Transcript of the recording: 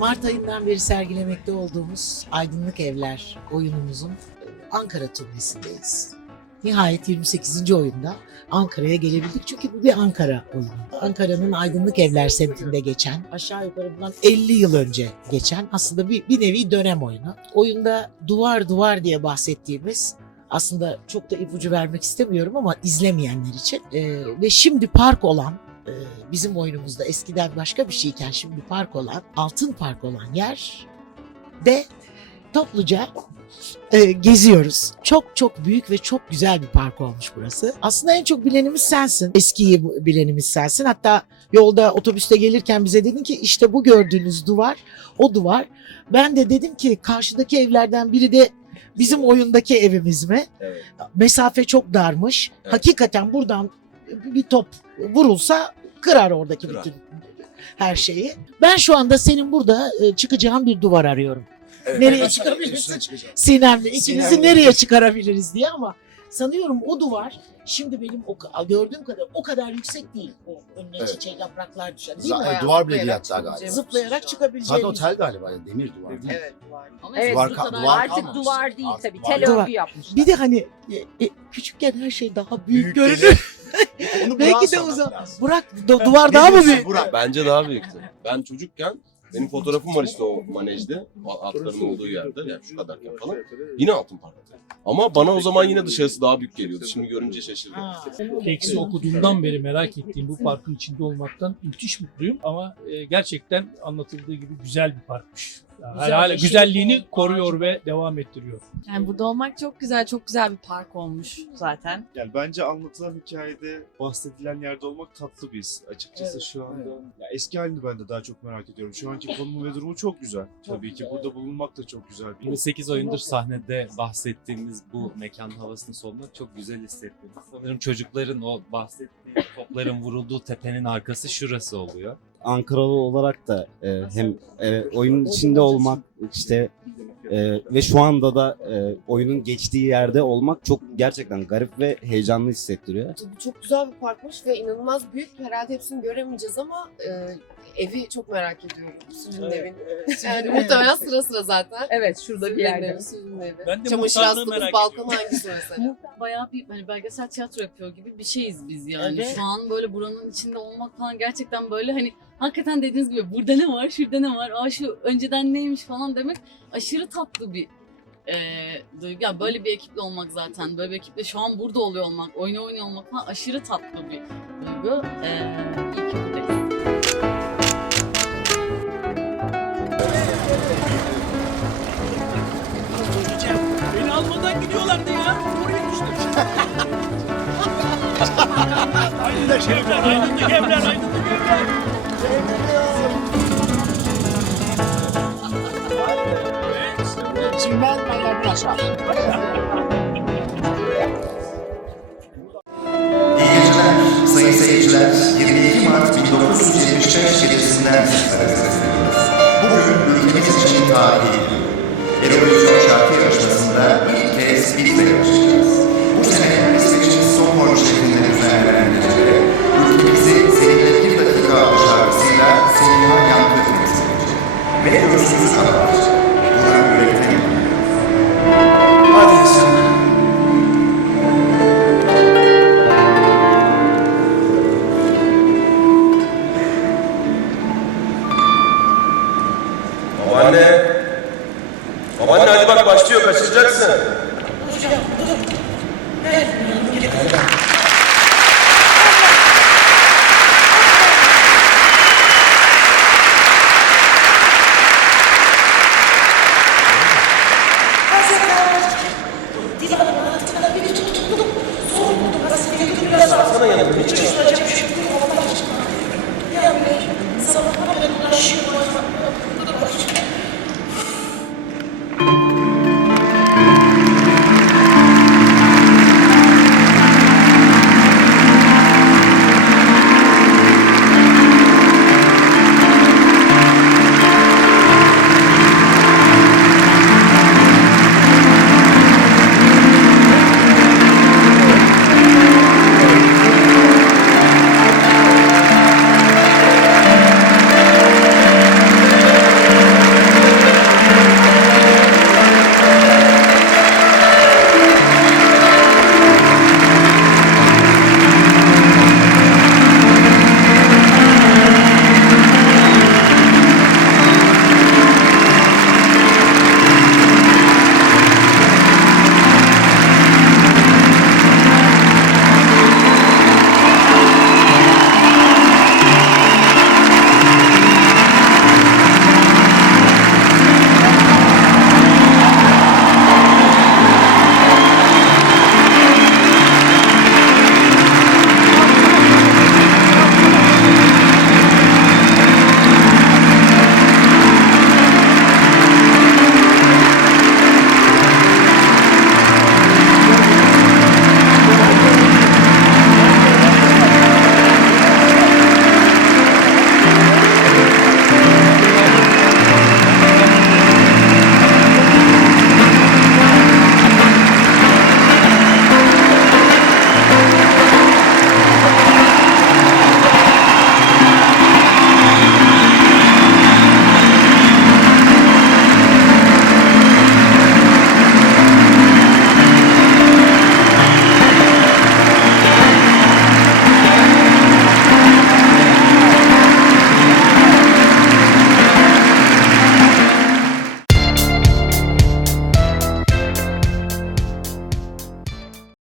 Mart ayından beri sergilemekte olduğumuz Aydınlık Evler oyunumuzun Ankara turnesindeyiz. Nihayet 28. oyunda Ankara'ya gelebildik çünkü bu bir Ankara oyunu. Ankara'nın Aydınlık Evler semtinde geçen, aşağı yukarı bundan 50 yıl önce geçen aslında bir, bir nevi dönem oyunu. Oyunda duvar duvar diye bahsettiğimiz aslında çok da ipucu vermek istemiyorum ama izlemeyenler için e, ve şimdi park olan bizim oyunumuzda eskiden başka bir şeyken şimdi park olan altın park olan yer de topluca e, geziyoruz. Çok çok büyük ve çok güzel bir park olmuş burası. Aslında en çok bilenimiz sensin. Eskiyi bilenimiz sensin. Hatta yolda otobüste gelirken bize dedin ki işte bu gördüğünüz duvar o duvar. Ben de dedim ki karşıdaki evlerden biri de bizim oyundaki evimiz mi? Evet. Mesafe çok darmış. Evet. Hakikaten buradan bir top vurulsa kırar oradaki Kırar. bütün her şeyi. Ben şu anda senin burada e, çıkacağın bir duvar arıyorum. Evet. Nereye çıkacağım. Sinem'le ikinizi Sinem'le. nereye çıkarabiliriz diye ama sanıyorum o duvar şimdi benim o, gördüğüm kadar o kadar yüksek değil. O önüne Evet. çiçek yapraklar düşen değil mi? Za- duvar bile değil hatta galiba. Zıplayarak Zaten çıkabileceğimiz. otel galiba demir duvar değil mi? Evet duvar. Ama Evet, duvar kadar duvar artık kalmamış. duvar değil Artık tabii. duvar Tel örgü yapmışlar. Bir de hani e, e, küçükken her şey daha büyük, Büyük görünür. Belki de uzak. lazım. Burak du- duvar daha mı büyük? Burak? Bence daha büyüktü. Ben çocukken benim fotoğrafım var işte o manejde. Atların olduğu yerde. Yani şu kadar falan. Yine altın parktı. Ama bana o zaman yine dışarısı daha büyük geliyordu. Şimdi görünce şaşırdım. Ha. Keksi okuduğumdan beri merak ettiğim bu parkın içinde olmaktan müthiş mutluyum ama e, gerçekten anlatıldığı gibi güzel bir parkmış. Güzel, hala yeşil güzelliğini bol, koruyor ve devam ettiriyor. Yani burada olmak çok güzel, çok güzel bir park olmuş zaten. Yani bence anlatılan hikayede bahsedilen yerde olmak tatlı bir his açıkçası Evet, şu anda. Ya eski halini ben de daha çok merak ediyorum. Şu anki konumu ve durumu çok güzel. Tabii ki burada bulunmak da çok güzel bir 28 oyundur sahnede bahsettiğimiz bu mekanın havasını solumak çok güzel hissettim. Sanırım çocukların o bahsettiği topların vurulduğu tepenin arkası şurası oluyor. Ankaralı olarak da e, hem e, oyunun içinde olmak işte e, ve şu anda da e, oyunun geçtiği yerde olmak çok gerçekten garip ve heyecanlı hissettiriyor. Çok güzel bir parkmış ve inanılmaz büyük. Herhalde hepsini göremeyeceğiz ama e, evi çok merak ediyorum. Sürünün evini. Yani muhtemelen sıra sıra zaten. Evet, şurada bir yerde. evi, sürünün evi. Ben de Çamaşır astığımız balkon hangisi mesela? Bayağı bir hani belgesel tiyatro yapıyor gibi bir şeyiz biz yani. Evet. Şu an böyle buranın içinde olmak falan gerçekten böyle hani hakikaten dediğiniz gibi burada ne var, şurada ne var, aa şu önceden neymiş falan demek aşırı tatlı bir e, duygu. Yani böyle bir ekiple olmak zaten, böyle bir ekiple şu an burada oluyor olmak, oyna oynuyor olmak falan aşırı tatlı bir duygu. E, iyi ki buradayız. Beni almadan gidiyorlardı ya. Oraya düştüm. aydınlık evler, aydınlık evler, aydınlık evler. İyi Aman hadi bak başlıyor kaçıracaksın. Hocam durun. Evet. Sana yanımda hiç çalışmayacak bir şey yok. Yanımda sabahına kadar uğraşıyorum.